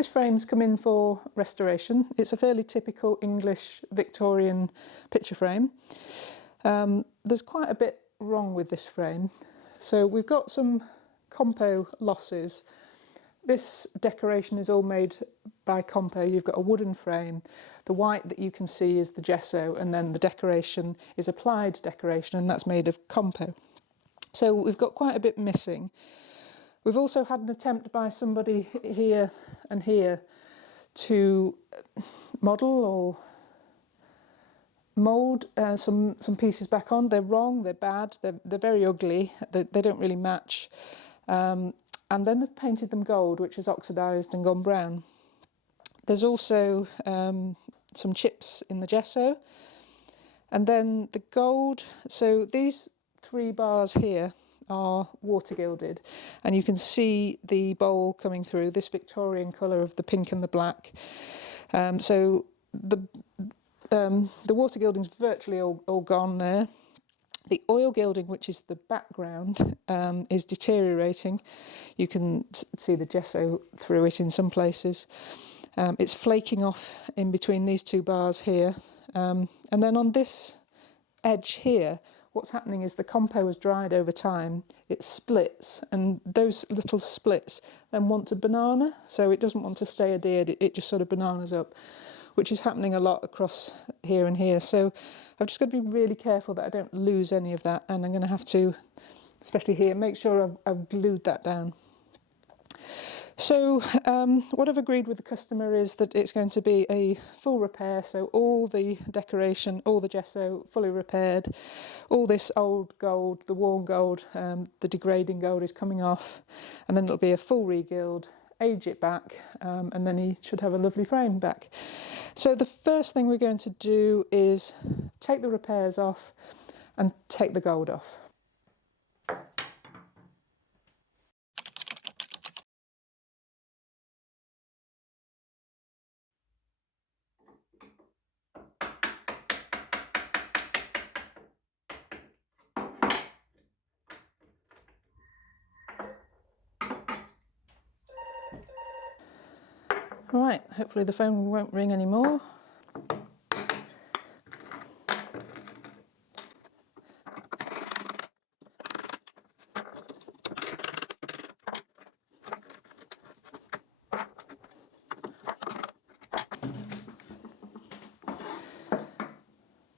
This frame's come in for restoration. It's a fairly typical English Victorian picture frame. There's quite a bit wrong with this frame. So we've got some compo losses. This decoration is all made by compo. You've got a wooden frame. The white that you can see is the gesso, and then the decoration is applied decoration, and that's made of compo. So we've got quite a bit missing. We've also had an attempt by somebody here and here to model or mould some pieces back on. They're wrong, they're bad, they're very ugly, they don't really match. And then they've painted them gold, which has oxidised and gone brown. There's also some chips in the gesso. And then the gold, so these 3 bars here are water gilded, and you can see the bowl coming through, this Victorian colour of the pink and the black. So the water gilding's virtually all gone there. The oil gilding, which is the background, is deteriorating. You can see the gesso through it in some places. It's flaking off in between these 2 bars here. And then on this edge here, what's happening is the compo has dried over time. It splits, and those little splits then want to banana, so it doesn't want to stay adhered. It just sort of bananas up, which is happening a lot across here and here. So I've just got to be really careful that I don't lose any of that, and I'm going to have to, especially here, make sure I've glued that down. So what I've agreed with the customer is that it's going to be a full repair, so all the decoration, all the gesso fully repaired, all this old gold, the worn gold, the degrading gold is coming off, and then it'll be a full regild, age it back, and then he should have a lovely frame back. So the first thing we're going to do is take the repairs off and take the gold off. Right, hopefully the phone won't ring anymore.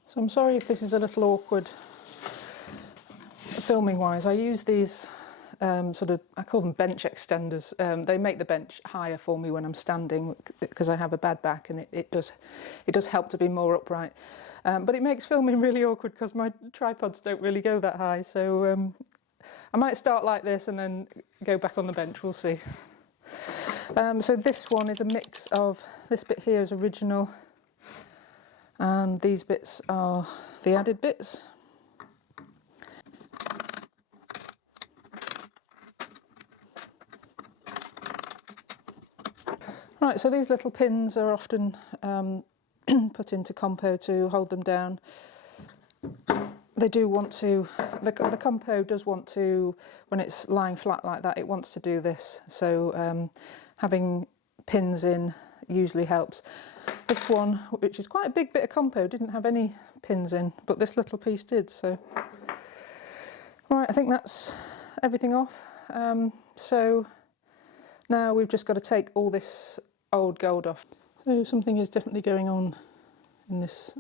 So I'm sorry if this is a little awkward filming wise. I use these I call them bench extenders. They make the bench higher for me when I'm standing because I have a bad back, and it does help to be more upright. But it makes filming really awkward because my tripods don't really go that high. So I might start like this and then go back on the bench, we'll see. So this one is a mix of, this bit here is original, and these bits are the added bits. Right, so these little pins are often put into compo to hold them down. They do want to, the compo does want to, when it's lying flat like that, it wants to do this. So having pins in usually helps. This one, which is quite a big bit of compo, didn't have any pins in, but this little piece did. So, right, I think that's everything off. So now we've just got to take all this old gold off. So something is definitely going on in this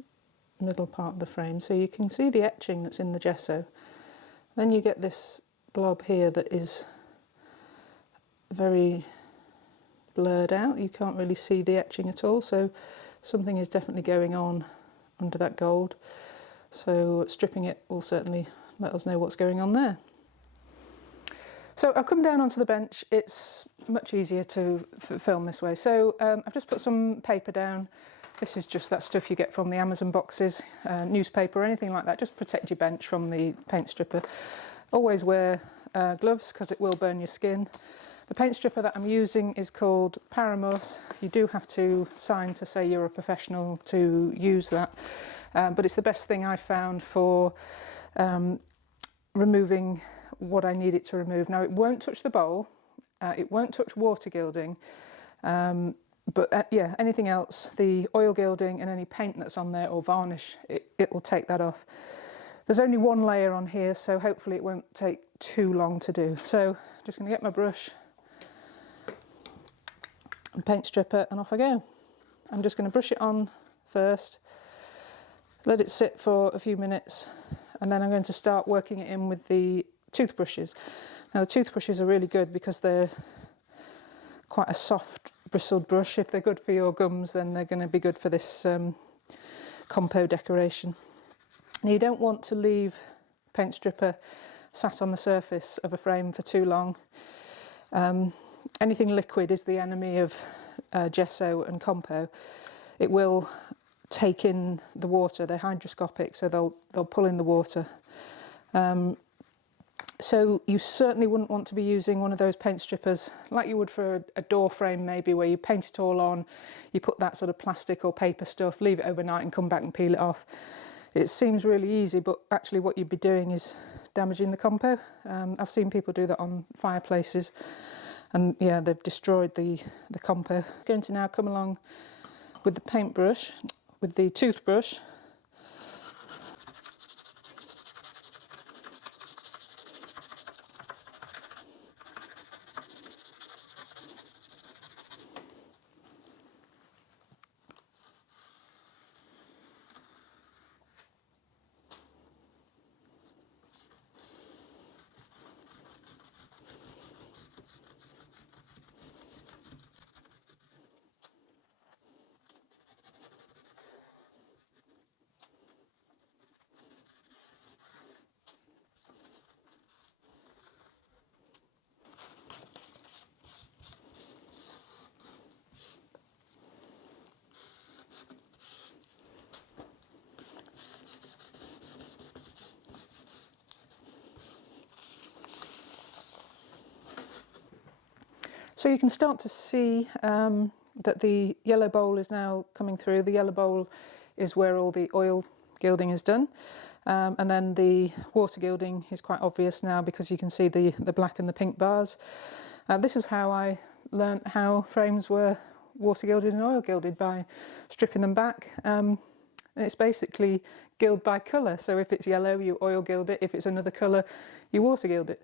middle part of the frame. So you can see the etching that's in the gesso. Then you get this blob here that is very blurred out. You can't really see the etching at all. So something is definitely going on under that gold. So stripping it will certainly let us know what's going on there. So I've come down onto the bench. It's much easier to film this way. So I've just put some paper down. This is just that stuff you get from the Amazon boxes, newspaper or anything like that. Just protect your bench from the paint stripper. Always wear gloves because it will burn your skin. The paint stripper that I'm using is called Paramus. You do have to sign to say you're a professional to use that. But it's the best thing I've found for removing what I need it to remove. Now, it won't touch the bowl, it won't touch water gilding, But yeah, anything else, the oil gilding and any paint that's on there or varnish, it will take that off. There's only one layer on here, so hopefully it won't take too long to do. So just going to get my brush and paint stripper and off I go. I'm just going to brush it on first, let it sit for a few minutes, and then I'm going to start working it in with the toothbrushes. Now the toothbrushes are really good because they're quite a soft bristled brush. If they're good for your gums, then they're going to be good for this compo decoration. Now you don't want to leave paint stripper sat on the surface of a frame for too long. Anything liquid is the enemy of gesso and compo. It will take in the water. They're hygroscopic, so they'll pull in the water. So you certainly wouldn't want to be using one of those paint strippers like you would for a door frame maybe, where you paint it all on, you put that sort of plastic or paper stuff, leave it overnight and come back and peel it off. It seems really easy, but actually what you'd be doing is damaging the compo. I've seen people do that on fireplaces, and yeah, they've destroyed the compo. I'm going to now come along with the paintbrush, with the toothbrush. So you can start to see that the yellow bowl is now coming through. The yellow bowl is where all the oil gilding is done. And then the water gilding is quite obvious now because you can see the black and the pink bars. This is how I learnt how frames were water gilded and oil gilded, by stripping them back. And it's basically gild by colour. So if it's yellow, you oil gild it. If it's another colour, you water gild it.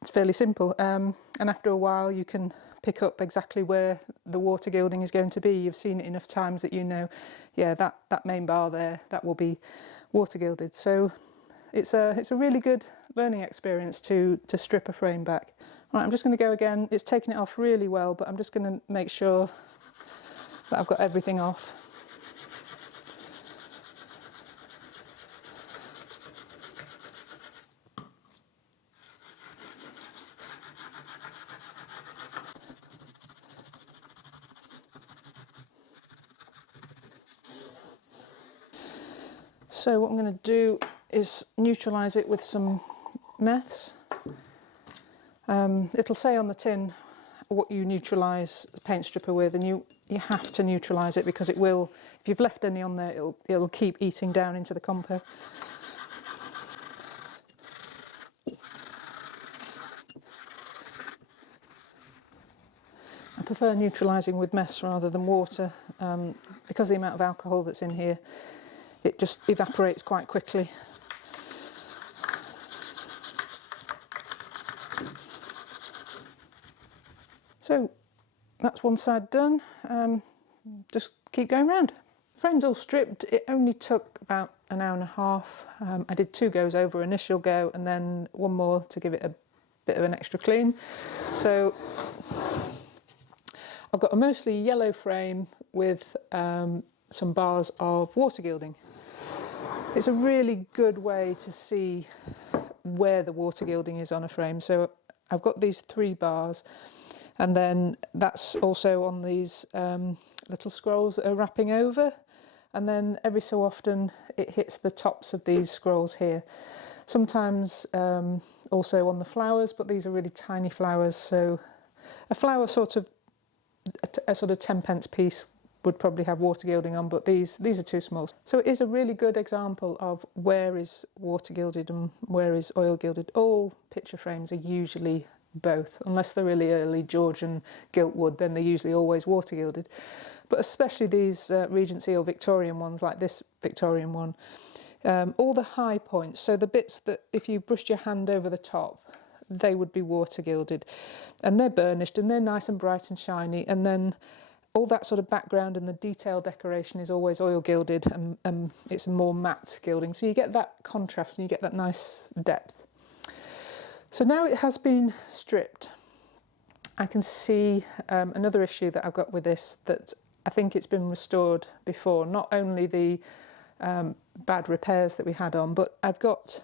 It's fairly simple, and after a while you can pick up exactly where the water gilding is going to be. You've seen it enough times that you know, yeah, that main bar there, that will be water gilded. So it's a really good learning experience to strip a frame back. Right, I'm just going to go again. It's taken it off really well, but I'm just going to make sure that I've got everything off. So what I'm going to do is neutralise it with some meths. It'll say on the tin what you neutralise the paint stripper with, and you have to neutralise it because it will, if you've left any on there, it'll keep eating down into the compo. I prefer neutralising with meths rather than water, because the amount of alcohol that's in here, it just evaporates quite quickly. So that's one side done. Just keep going round. The frame's all stripped. It only took about an hour and a half. I did 2 goes over, initial go and then one more to give it a bit of an extra clean. So I've got a mostly yellow frame with some bars of water gilding. It's a really good way to see where the water gilding is on a frame. So I've got these 3 bars, and then that's also on these little scrolls that are wrapping over, and then every so often it hits the tops of these scrolls here. Sometimes also on the flowers, but these are really tiny flowers, so a flower sort of a sort of 10p piece would probably have water gilding on, but these are too small. So it is a really good example of where is water gilded and where is oil gilded. All picture frames are usually both. Unless they're really early Georgian gilt wood, then they're usually always water gilded. But especially these Regency or Victorian ones, like this Victorian one, all the high points, so the bits that if you brushed your hand over the top, they would be water gilded, and they're burnished and they're nice and bright and shiny, and then all that sort of background and the detail decoration is always oil gilded, and it's more matte gilding, so you get that contrast and you get that nice depth. So now it has been stripped, I can see another issue that I've got with this, that I think it's been restored before, not only the bad repairs that we had on, but I've got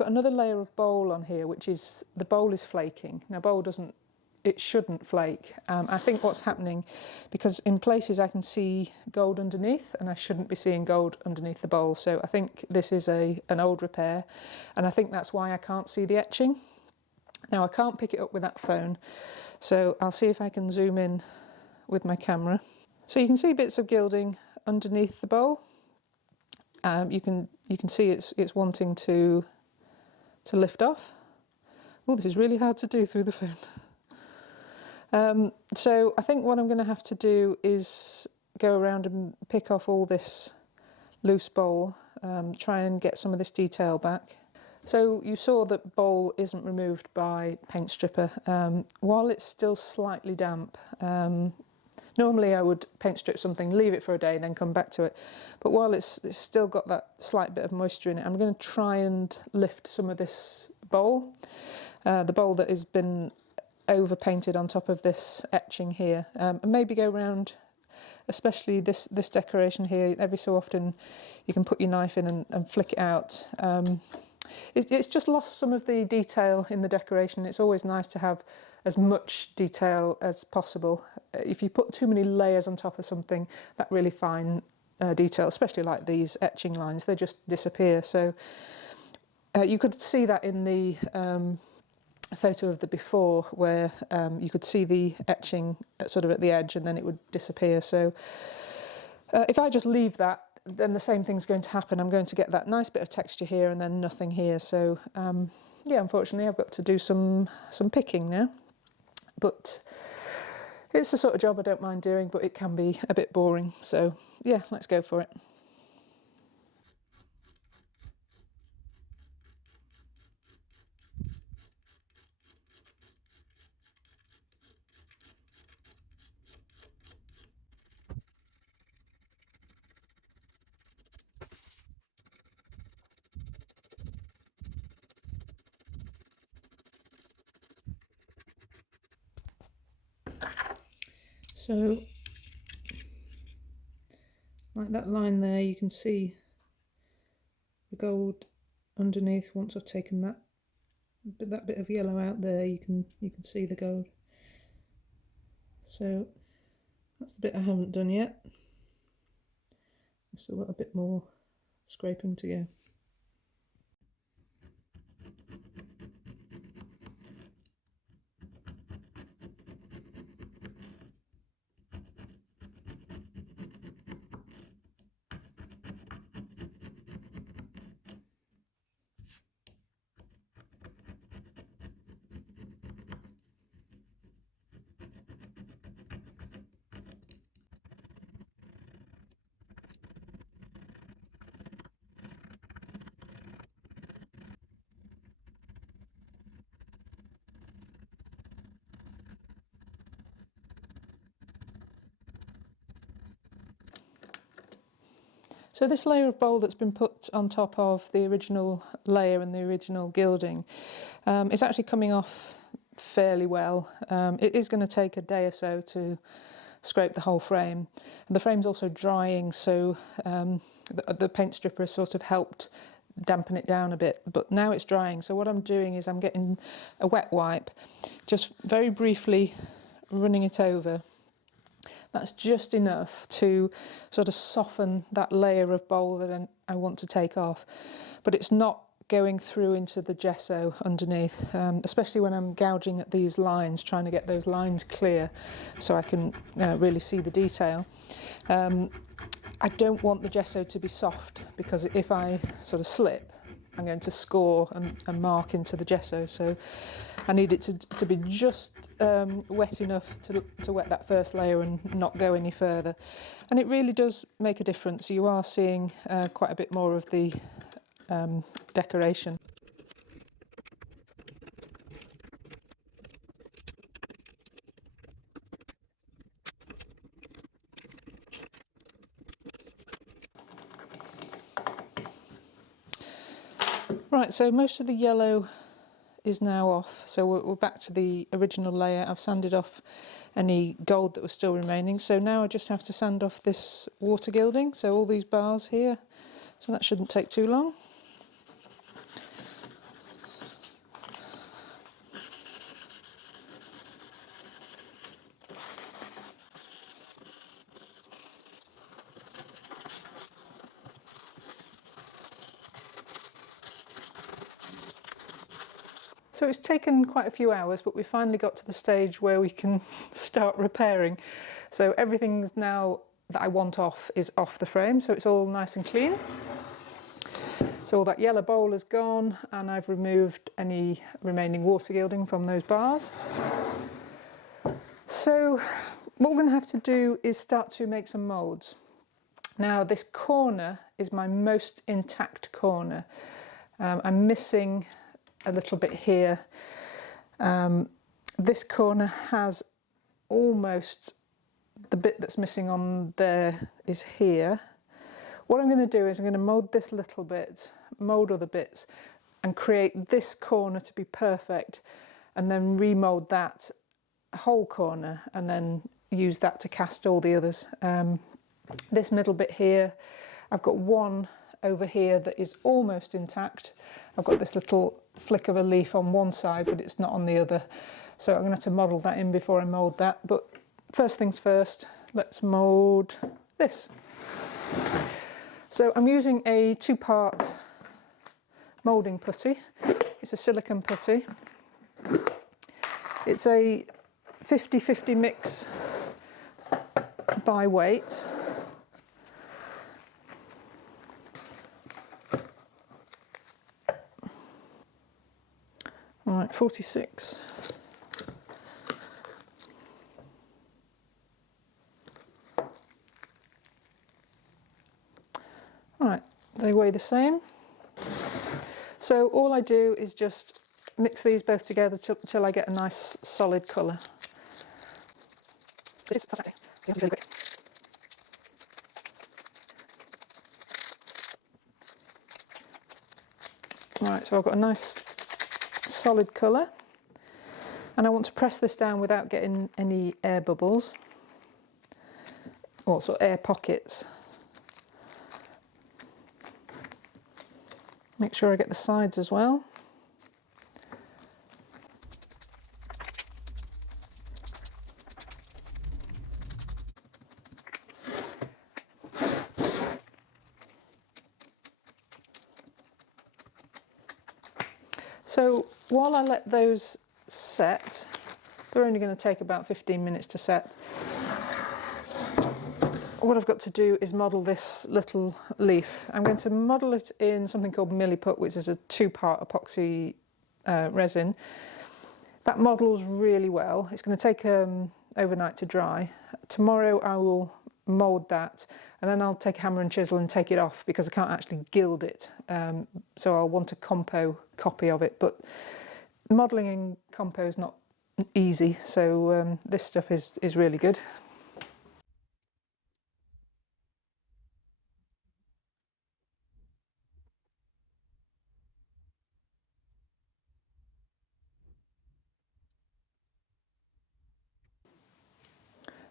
another layer of bowl on here, which is, the bowl is flaking. Now bowl it shouldn't flake. I think what's happening, because in places I can see gold underneath and I shouldn't be seeing gold underneath the bowl. So I think this is an old repair, and I think that's why I can't see the etching. Now I can't pick it up with that phone, so I'll see if I can zoom in with my camera. So you can see bits of gilding underneath the bowl. You can see it's wanting to lift off. Oh, this is really hard to do through the phone. So I think what I'm going to have to do is go around and pick off all this loose bowl, try and get some of this detail back. So you saw that bowl isn't removed by paint stripper while it's still slightly damp. Normally I would paint strip something, leave it for a day and then come back to it, but while it's still got that slight bit of moisture in it, I'm going to try and lift some of this bowl, the bowl that has been over painted on top of this etching here, and maybe go around, especially this decoration here. Every so often you can put your knife in and flick it out. It's just lost some of the detail in the decoration. It's always nice to have as much detail as possible. If you put too many layers on top of something, that really fine detail, especially like these etching lines, they just disappear. So you could see that in the photo of the before, where you could see the etching sort of at the edge and then it would disappear. So if I just leave that, then the same thing's going to happen. I'm going to get that nice bit of texture here and then nothing here. So yeah, unfortunately I've got to do some picking now, but it's the sort of job I don't mind doing, but it can be a bit boring. So yeah, let's go for it. So, like that line there, you can see the gold underneath. Once I've taken that bit of yellow out there, you can see the gold. So that's the bit I haven't done yet. I've still got a bit more scraping to go. So this layer of bowl that's been put on top of the original layer and the original gilding, it's actually coming off fairly well. It is going to take a day or so to scrape the whole frame. And the frame's also drying, so the paint stripper has sort of helped dampen it down a bit, but now it's drying. So what I'm doing is I'm getting a wet wipe, just very briefly running it over. That's just enough to sort of soften that layer of bowl that I want to take off, but it's not going through into the gesso underneath, especially when I'm gouging at these lines, trying to get those lines clear so I can really see the detail. I don't want the gesso to be soft, because if I sort of slip, I'm going to score and mark into the gesso. So I need it to be just wet enough to wet that first layer and not go any further. And it really does make a difference. You are seeing quite a bit more of the decoration. Right, so most of the yellow is now off, so we're back to the original layer. I've sanded off any gold that was still remaining, so now I just have to sand off this water gilding, so all these bars here, so that shouldn't take too long. So it's taken quite a few hours, but we finally got to the stage where we can start repairing. So everything's now that I want off is off the frame, so it's all nice and clean. So all that yellow bowl is gone, and I've removed any remaining water gilding from those bars. So what we're going to have to do is start to make some moulds. Now this corner is my most intact corner. I'm missing a little bit here. This corner has almost, the bit that's missing on there is here. What I'm going to do is I'm going to mould this little bit, mould other bits, and create this corner to be perfect, and then remould that whole corner and then use that to cast all the others. This middle bit here, I've got one over here that is almost intact. I've got this little flick of a leaf on one side, but it's not on the other. So I'm going to have to model that in before I mould that. But first things first, let's mould this. So I'm using a 2-part moulding putty. It's a silicone putty. It's a 50-50 mix by weight. All right, 46. All right, they weigh the same. So all I do is just mix these both together till I get a nice solid colour. Right, so I've got a nice solid colour, and I want to press this down without getting any air bubbles, or sort of air pockets. Make sure I get the sides as well. So while I let those set, they're only going to take about 15 minutes to set. What I've got to do is model this little leaf. I'm going to model it in something called milliput, which is a 2-part epoxy resin. That models really well. It's going to take overnight to dry. Tomorrow I will mould that, and then I'll take a hammer and chisel and take it off because I can't actually gild it. So I'll want a compo copy of it. But modelling in compo is not easy, so this stuff is really good.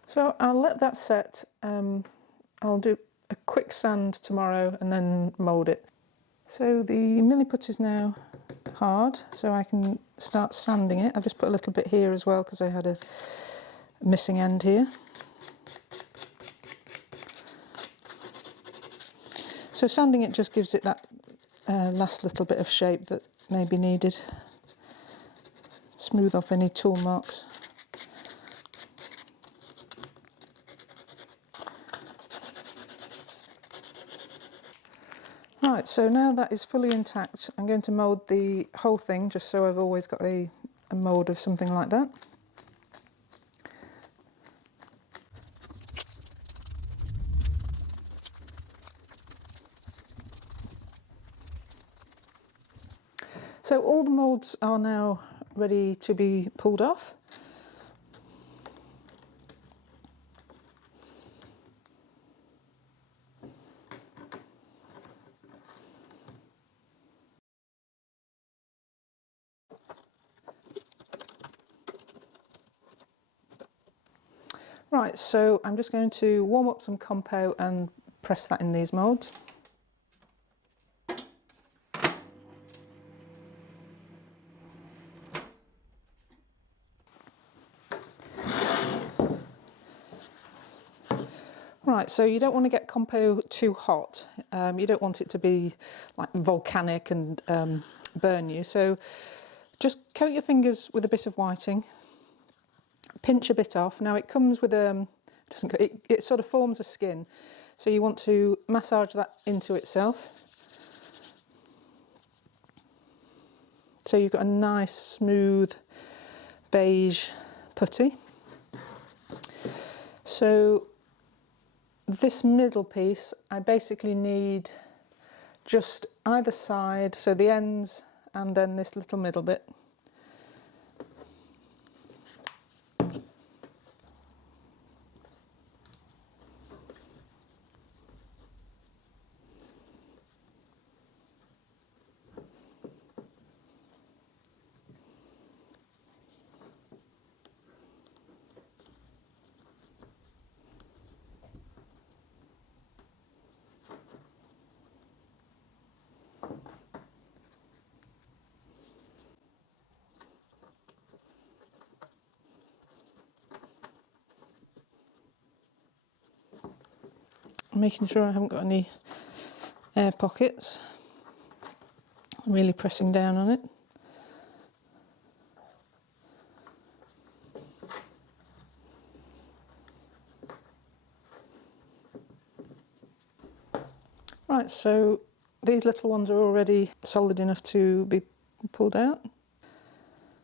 So I'll let that set. I'll do a quick sand tomorrow and then mould it. So the milliput is now hard, so I can start sanding it. I've just put a little bit here as well because I had a missing end here. So sanding it just gives it that last little bit of shape that may be needed. Smooth off any tool marks. Right, so now that is fully intact, I'm going to mould the whole thing just so I've always got a mould of something like that. So all the moulds are now ready to be pulled off. Right, so I'm just going to warm up some compo and press that in these moulds. Right, so you don't want to get compo too hot. You don't want it to be like volcanic and burn you. So just coat your fingers with a bit of whiting, pinch a bit off. Now it comes with it sort of forms a skin, so you want to massage that into itself. So you've got a nice smooth beige putty. So this middle piece, I basically need just either side, so the ends and then this little middle bit. Making sure I haven't got any air pockets. Really pressing down on it. Right, so these little ones are already solid enough to be pulled out.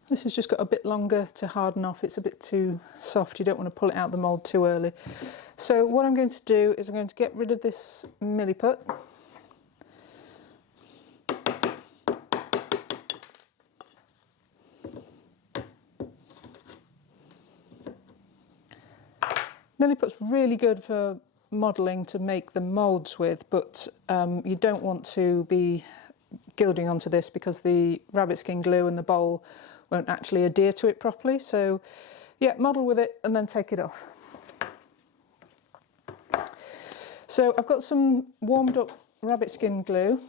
This has just got a bit longer to harden off. It's a bit too soft. You don't want to pull it out the mould too early. So what I'm going to do is I'm going to get rid of this milliput. Milliput's really good for modelling to make the moulds with, but you don't want to be gilding onto this because the rabbit skin glue and the bowl won't actually adhere to it properly. So yeah, model with it and then take it off. So I've got some warmed up rabbit skin glue.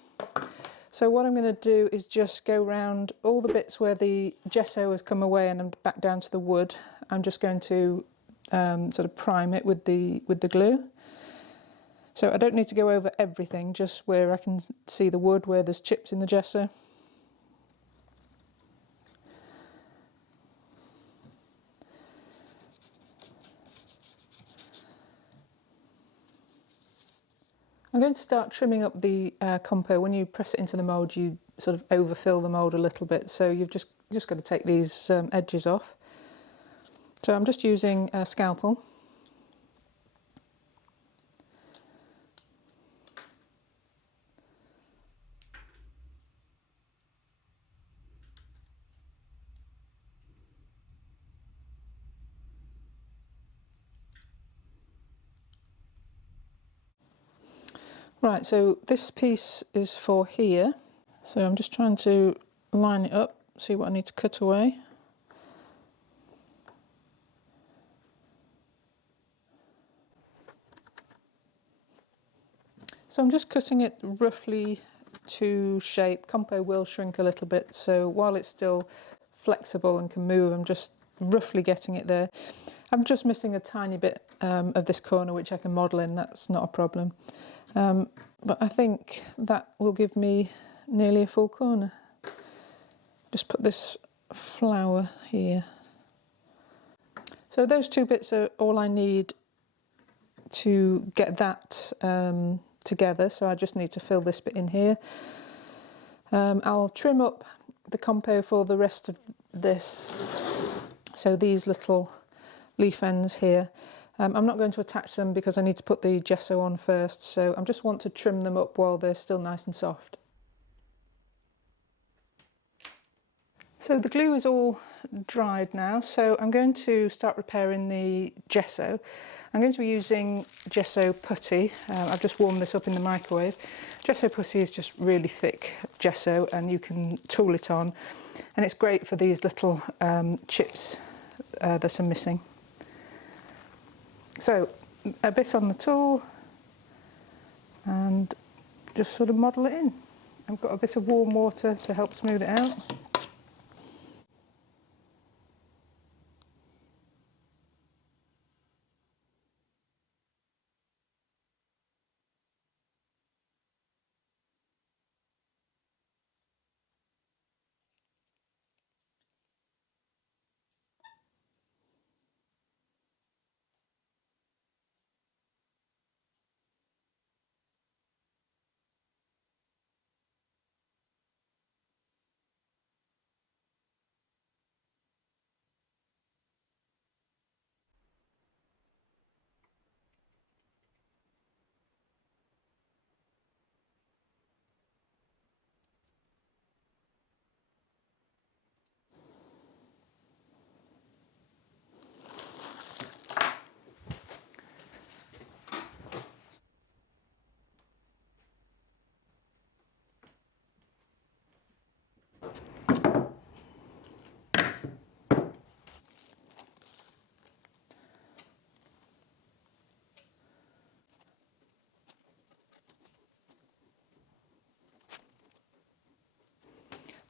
So what I'm going to do is just go around all the bits where the gesso has come away and back down to the wood. I'm just going to sort of prime it with the glue. So I don't need to go over everything, just where I can see the wood, where there's chips in the gesso. I'm going to start trimming up the compo. When you press it into the mould, you sort of overfill the mould a little bit, so you've just got to take these edges off. So I'm just using a scalpel. Right, so this piece is for here. So I'm just trying to line it up, see what I need to cut away. So I'm just cutting it roughly to shape. Compo will shrink a little bit, so while it's still flexible and can move, I'm just roughly getting it there. I'm just missing a tiny bit of this corner which I can model in, that's not a problem. But I think that will give me nearly a full corner. Just put this flower here. So those two bits are all I need to get that together, so I just need to fill this bit in here. I'll trim up the compo for the rest of this, so these little leaf ends here. I'm not going to attach them because I need to put the gesso on first, so I just want to trim them up while they're still nice and soft. So the glue is all dried now, so I'm going to start preparing the gesso. I'm going to be using gesso putty. I've just warmed this up in the microwave. Gesso putty is just really thick gesso and you can tool it on, and it's great for these little chips that are missing. So a bit on the tool and just sort of model it in. I've got a bit of warm water to help smooth it out.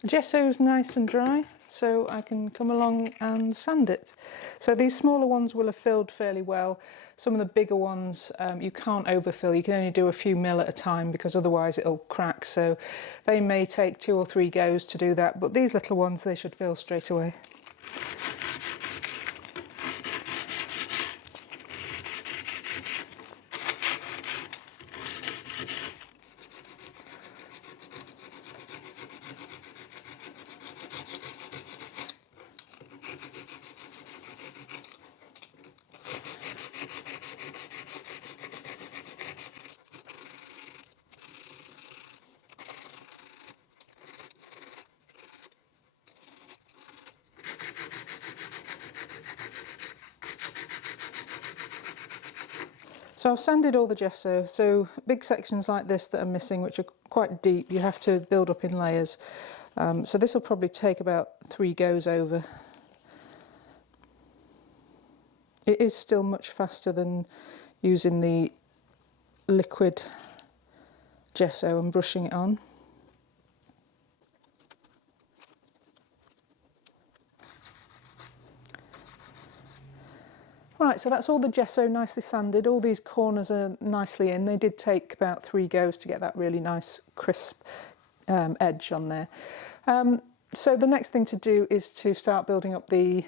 The gesso is nice and dry, so I can come along and sand it. So these smaller ones will have filled fairly well. Some of the bigger ones you can't overfill, you can only do a few mil at a time because otherwise it'll crack, so they may take 2 or 3 goes to do that, but these little ones, they should fill straight away. So I've sanded all the gesso, so big sections like this that are missing, which are quite deep, you have to build up in layers. So this will probably take about 3 goes over. It is still much faster than using the liquid gesso and brushing it on. Right, so that's all the gesso nicely sanded. All these corners are nicely in. They did take about 3 goes to get that really nice crisp edge on there. So the next thing to do is to start building up the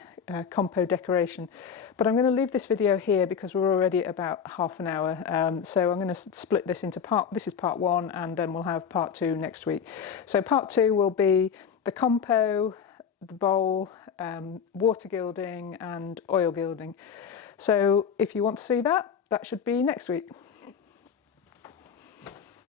compo decoration. But I'm going to leave this video here because we're already at about half an hour. So I'm going to split this into this is part 1, and then we'll have part 2 next week. So part 2 will be the compo, the bowl, water gilding and oil gilding. So if you want to see that, that should be next week.